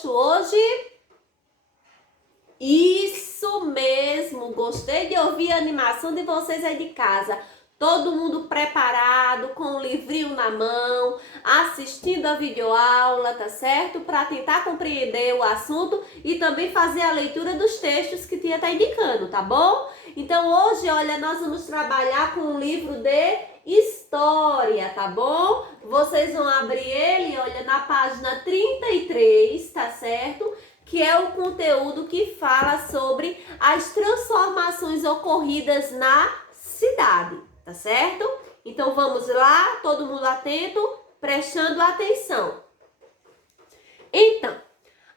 agosto hoje? Isso mesmo, gostei de ouvir a animação de vocês aí de casa. Todo mundo preparado, com o livrinho na mão, assistindo a videoaula, tá certo? Para tentar compreender o assunto e também fazer a leitura dos textos que tia tá indicando, tá bom? Então hoje, olha, nós vamos trabalhar com um livro de história, tá bom? Vocês vão abrir ele, olha, na página 33, tá certo? Que é o conteúdo que fala sobre as transformações ocorridas na cidade, tá certo? Então vamos lá, todo mundo atento, prestando atenção. Então,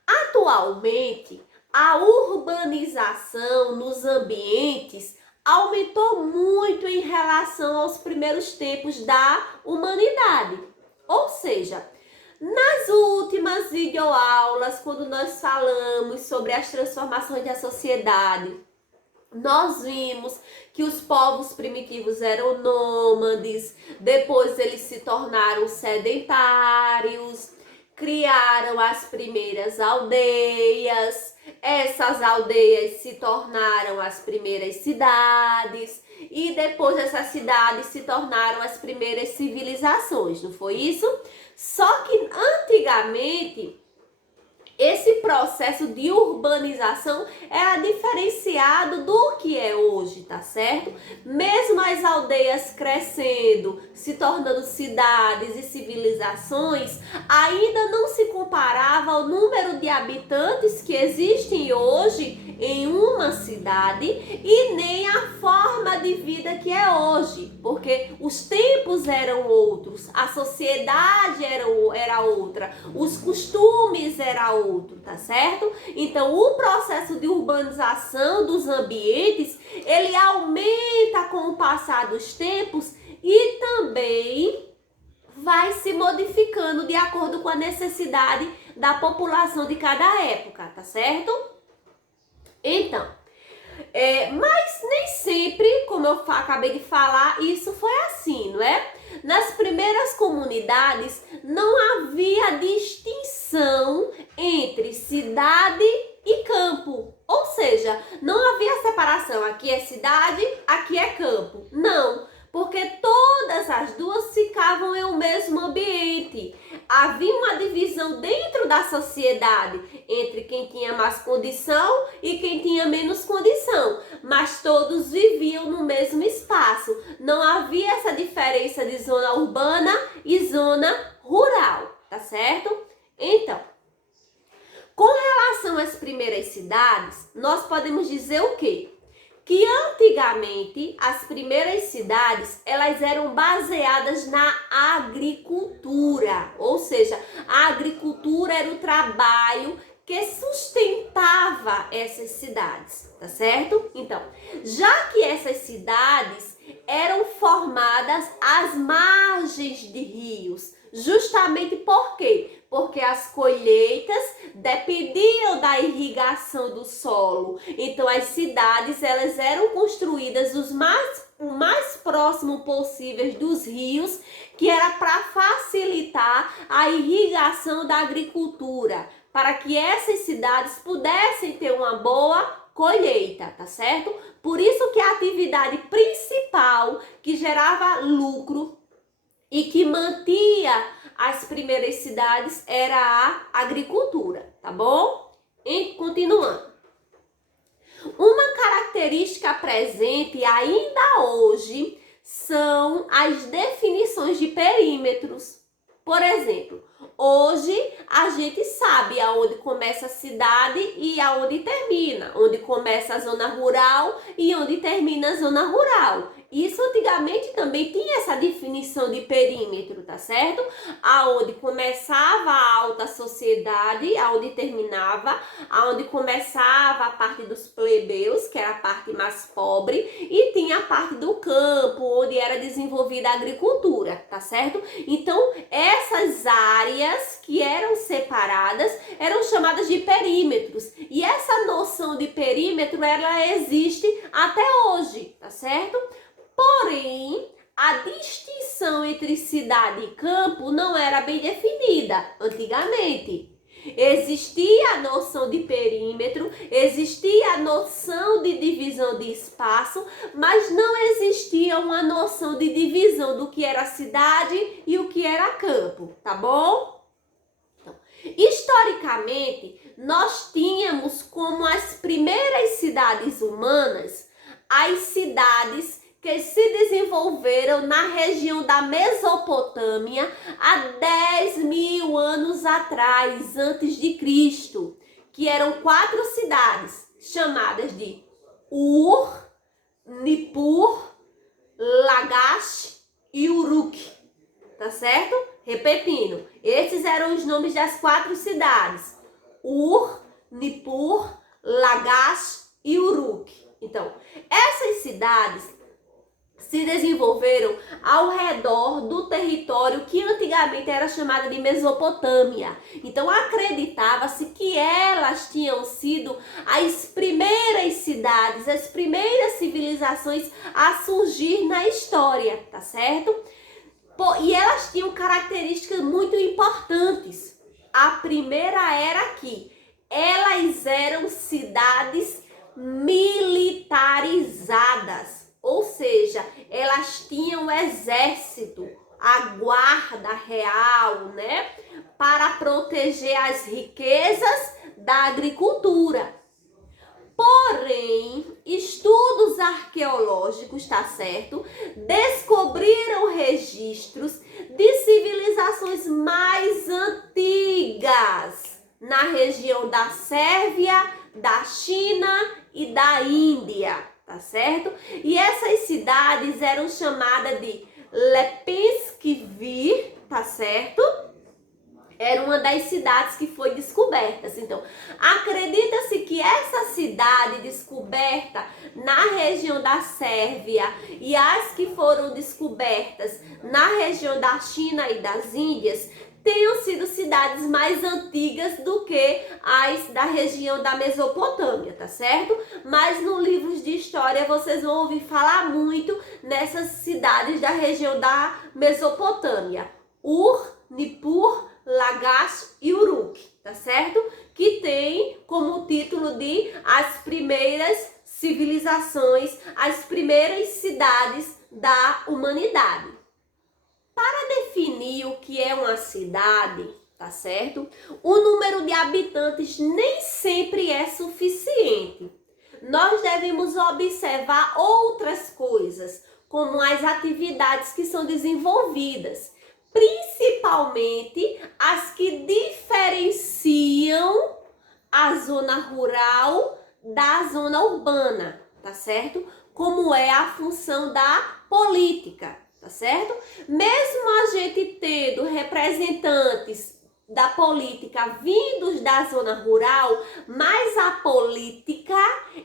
atualmente, a urbanização nos ambientes aumentou muito em relação aos primeiros tempos da humanidade. Ou seja, nas últimas videoaulas, quando nós falamos sobre as transformações da sociedade, nós vimos que os povos primitivos eram nômades, depois eles se tornaram sedentários, criaram as primeiras aldeias, essas aldeias se tornaram as primeiras cidades e depois essas cidades se tornaram as primeiras civilizações, não foi isso? Só que antigamente esse processo de urbanização era diferenciado do que é hoje, tá certo? Mesmo as aldeias crescendo, se tornando cidades e civilizações, ainda não se comparava ao número de habitantes que existem hoje em uma cidade e nem a forma de vida que é hoje, porque os tempos eram outros, a sociedade era outra, os costumes eram outro, tá certo? Então, o processo de urbanização dos ambientes, ele aumenta com o passar dos tempos e também vai se modificando de acordo com a necessidade da população de cada época, tá certo? Então, mas nem sempre, como eu acabei de falar, isso foi assim, não é? Nas primeiras comunidades não havia distinção entre cidade e campo. Ou seja, não havia separação, aqui é cidade, aqui é campo. Não, porque todas as duas ficavam em um mesmo ambiente. Havia uma divisão dentro da sociedade entre quem tinha mais condição e quem tinha menos condição, mas todos viviam no mesmo espaço. Não havia essa diferença de zona urbana e zona rural, tá certo? Então, com relação às primeiras cidades, nós podemos dizer o quê? Que antigamente as primeiras cidades elas eram baseadas na agricultura, ou seja, a agricultura era o trabalho que sustentava essas cidades, tá certo? Então, já que essas cidades eram formadas às margens de rios, justamente por quê? Porque as colheitas dependiam da irrigação do solo. Então as cidades elas eram construídas o mais próximo possíveis dos rios, que era para facilitar a irrigação da agricultura, para que essas cidades pudessem ter uma boa colheita, tá certo? Por isso que a atividade principal que gerava lucro e que mantia as primeiras cidades era a agricultura, tá bom? E continuando. Uma característica presente ainda hoje são as definições de perímetros. Por exemplo, hoje a gente sabe aonde começa a cidade e aonde termina, onde começa a zona rural e onde termina a zona rural. Isso antigamente também tinha essa definição de perímetro, tá certo? Aonde começava a alta sociedade, aonde terminava, aonde começava a parte dos plebeus, que era a parte mais pobre, e tinha a parte do campo, onde era desenvolvida a agricultura, tá certo? Então, essas áreas que eram separadas eram chamadas de perímetros. E essa noção de perímetro, ela existe até hoje, tá certo? Porém, a distinção entre cidade e campo não era bem definida antigamente. Existia a noção de perímetro, existia a noção de divisão de espaço, mas não existia uma noção de divisão do que era cidade e o que era campo, tá bom? Então, historicamente, nós tínhamos como as primeiras cidades humanas as cidades que se desenvolveram na região da Mesopotâmia há 10.000 anos atrás, antes de Cristo, que eram 4 cidades chamadas de Ur, Nippur, Lagash e Uruk, tá certo? Repetindo, esses eram os nomes das 4 cidades: Ur, Nippur, Lagash e Uruk. Então, essas cidades se desenvolveram ao redor do território que antigamente era chamado de Mesopotâmia. Então, acreditava-se que elas tinham sido as primeiras cidades, as primeiras civilizações a surgir na história, tá certo? E elas tinham características muito importantes. A primeira era que elas eram cidades militarizadas. Ou seja, elas tinham exército, a guarda real, né? Para proteger as riquezas da agricultura. Porém, estudos arqueológicos, tá certo? Descobriram registros de civilizações mais antigas na região da Sérvia, da China e da Índia. Tá certo? E essas cidades eram chamadas de Lepenskivir, tá certo? Era uma das cidades que foi descoberta. Então, acredita-se que essa cidade descoberta na região da Sérvia e as que foram descobertas na região da China e das Índias tenham sido cidades mais antigas do que as da região da Mesopotâmia, tá certo? Mas no livros de história vocês vão ouvir falar muito nessas cidades da região da Mesopotâmia: Ur, Nippur, Lagash e Uruk, tá certo? Que tem como título de as primeiras civilizações, as primeiras cidades da humanidade. Para definir o que é uma cidade, tá certo? O número de habitantes nem sempre é suficiente. Nós devemos observar outras coisas, como as atividades que são desenvolvidas, principalmente as que diferenciam a zona rural da zona urbana, tá certo? Como é a função da política. Tá certo? Mesmo a gente tendo representantes da política vindos da zona rural, mas a política,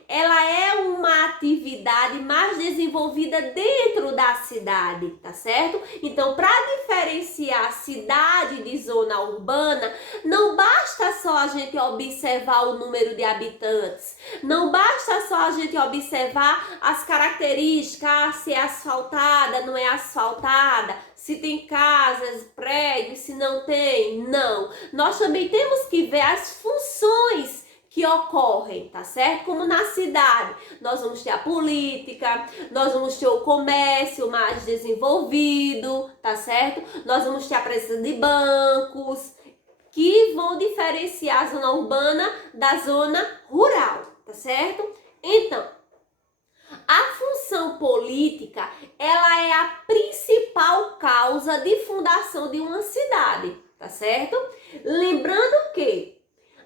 ela é uma atividade mais desenvolvida dentro da cidade, tá certo? Então, para diferenciar cidade de zona urbana, não basta só a gente observar o número de habitantes, não basta só a gente observar as características, se é asfaltada, não é asfaltada, se tem casas, prédios, se não tem, não. Nós também temos que ver as funções que ocorrem, tá certo? Como na cidade, nós vamos ter a política, nós vamos ter o comércio mais desenvolvido, tá certo? Nós vamos ter a presença de bancos, que vão diferenciar a zona urbana da zona rural, tá certo? Então, a função política, ela é a principal causa de fundação de uma cidade, tá certo? Lembrando que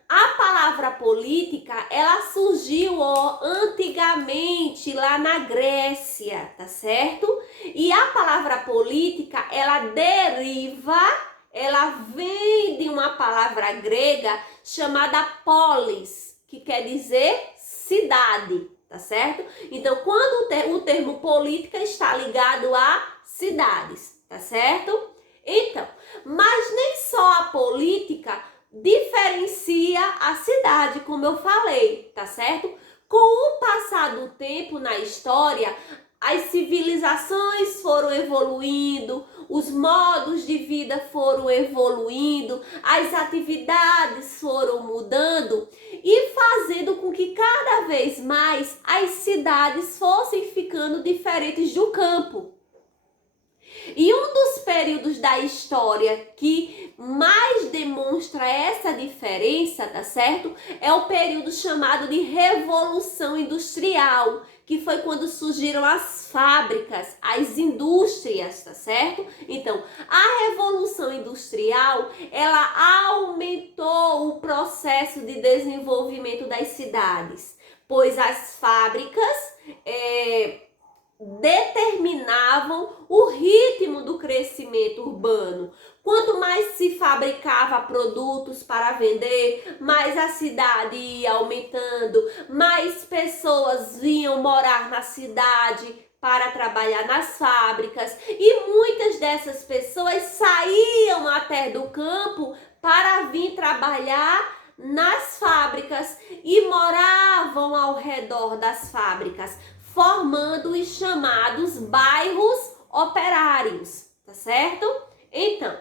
a palavra política, ela surgiu antigamente lá na Grécia, tá certo? E a palavra política, ela vem de uma palavra grega chamada polis, que quer dizer cidade. Tá certo? Então, quando o termo política está ligado a cidades, tá certo? Então, mas nem só a política diferencia a cidade, como eu falei, tá certo? Com o passar do tempo na história, as civilizações foram evoluindo, os modos de vida foram evoluindo, as atividades foram mudando e fazendo com que cada vez mais as cidades fossem ficando diferentes do campo. E um dos períodos da história que mais demonstra essa diferença, tá certo? É o período chamado de Revolução Industrial, que foi quando surgiram as fábricas, as indústrias, tá certo? Então, a Revolução Industrial, ela aumentou o processo de desenvolvimento das cidades, pois as fábricas determinavam o ritmo do crescimento urbano. Quanto mais se fabricava produtos para vender, mais a cidade ia aumentando, mais pessoas vinham morar na cidade para trabalhar nas fábricas e muitas dessas pessoas saíam até do campo para vir trabalhar nas fábricas e moravam ao redor das fábricas, formando os chamados bairros operários, tá certo? Então,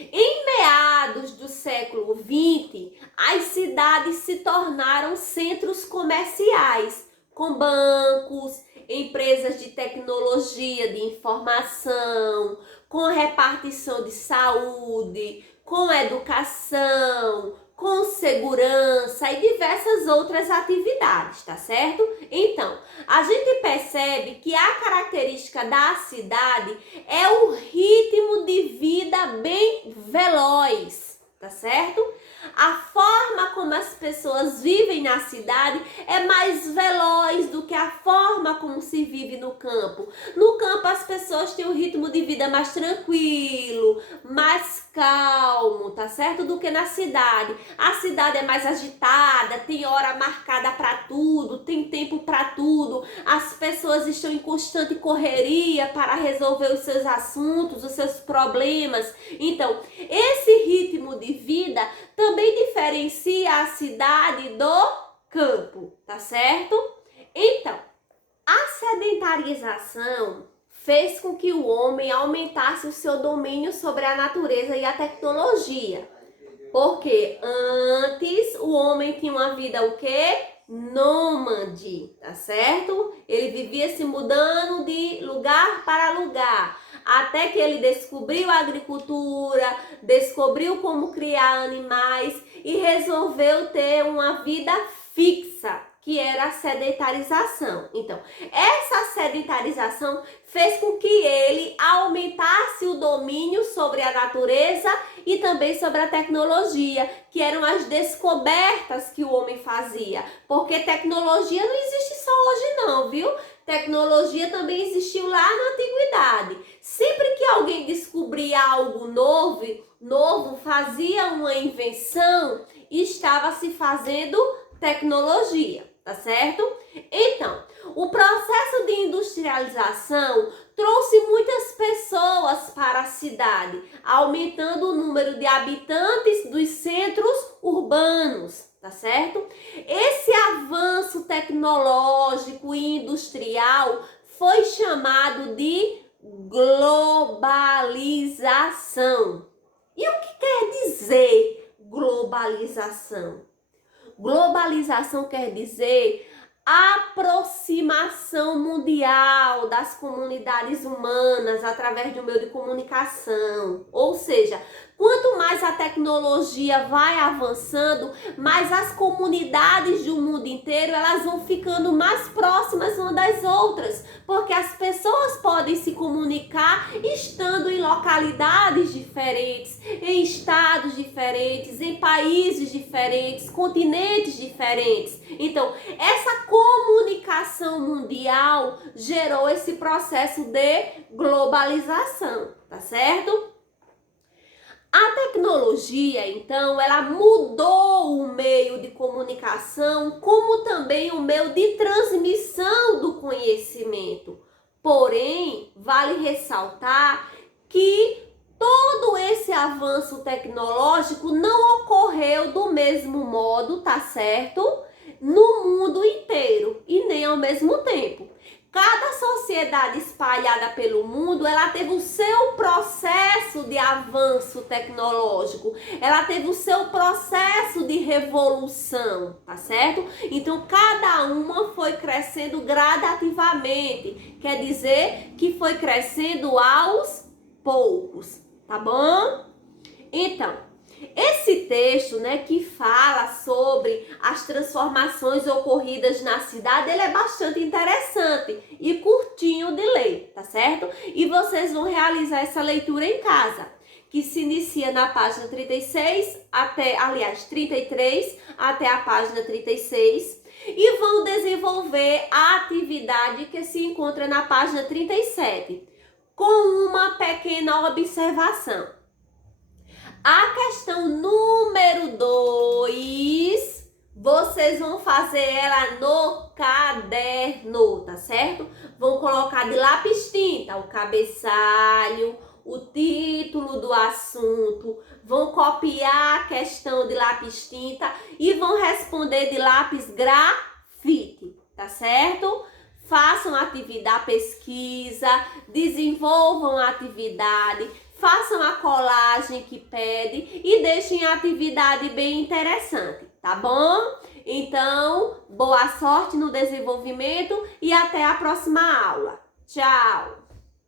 em meados do século XX, as cidades se tornaram centros comerciais, com bancos, empresas de tecnologia de informação, com repartição de saúde, com educação, com segurança e diversas outras atividades, tá certo? Então, a gente percebe que a característica da cidade é o ritmo de vida bem veloz, tá certo? A forma como as pessoas vivem na cidade é mais veloz do que a forma como se vive no campo. No campo as pessoas têm um ritmo de vida mais tranquilo, mais calmo, tá certo? Do que na cidade. A cidade é mais agitada, tem hora marcada para tudo, tem tempo para tudo. As pessoas estão em constante correria para resolver os seus assuntos, os seus problemas. Então, esse ritmo de vida também diferencia a cidade do campo, tá certo? Então, a sedentarização fez com que o homem aumentasse o seu domínio sobre a natureza e a tecnologia. Porque antes o homem tinha uma vida o quê? Nômade, tá certo? Ele vivia se mudando de lugar para lugar, até que ele descobriu a agricultura, descobriu como criar animais e resolveu ter uma vida fixa, que era a sedentarização. Então, essa sedentarização fez com que ele aumentasse o domínio sobre a natureza e também sobre a tecnologia, que eram as descobertas que o homem fazia. Porque tecnologia não existe só hoje não, viu? Tecnologia também existiu lá na antiguidade. Sempre que alguém descobria algo novo, fazia uma invenção, estava se fazendo tecnologia, tá certo? Então, o processo de industrialização trouxe muitas pessoas para a cidade, aumentando o número de habitantes dos centros urbanos, tá certo? Esse avanço tecnológico e industrial foi chamado de globalização. E o que quer dizer globalização? Globalização quer dizer aproximação mundial das comunidades humanas através de um meio de comunicação. Ou seja, quanto mais a tecnologia vai avançando, mais as comunidades do mundo inteiro elas vão ficando mais próximas umas das outras, porque as pessoas podem se comunicar estando em localidades diferentes, em estados diferentes, em países diferentes, continentes diferentes. Então, essa comunicação mundial gerou esse processo de globalização, tá certo? A tecnologia, então, ela mudou o meio de comunicação, como também o meio de transmissão do conhecimento. Porém, vale ressaltar que todo esse avanço tecnológico não ocorreu do mesmo modo, tá certo? No mundo inteiro e nem ao mesmo tempo. Cada sociedade espalhada pelo mundo, ela teve o seu processo de avanço tecnológico, ela teve o seu processo de revolução, tá certo? Então, cada uma foi crescendo gradativamente, quer dizer que foi crescendo aos poucos, tá bom? Então, esse texto, né, que fala sobre as transformações ocorridas na cidade, ele é bastante interessante e curtinho de ler, tá certo? E vocês vão realizar essa leitura em casa, que se inicia na página 33 até a página 36, e vão desenvolver a atividade que se encontra na página 37, com uma pequena observação. A questão número 2, vocês vão fazer ela no caderno, tá certo? Vão colocar de lápis tinta o cabeçalho, o título do assunto, vão copiar a questão de lápis tinta e vão responder de lápis grafite, tá certo? Façam atividade pesquisa, desenvolvam a atividade, façam a colagem que pede e deixem a atividade bem interessante, tá bom? Então, boa sorte no desenvolvimento e até a próxima aula. Tchau!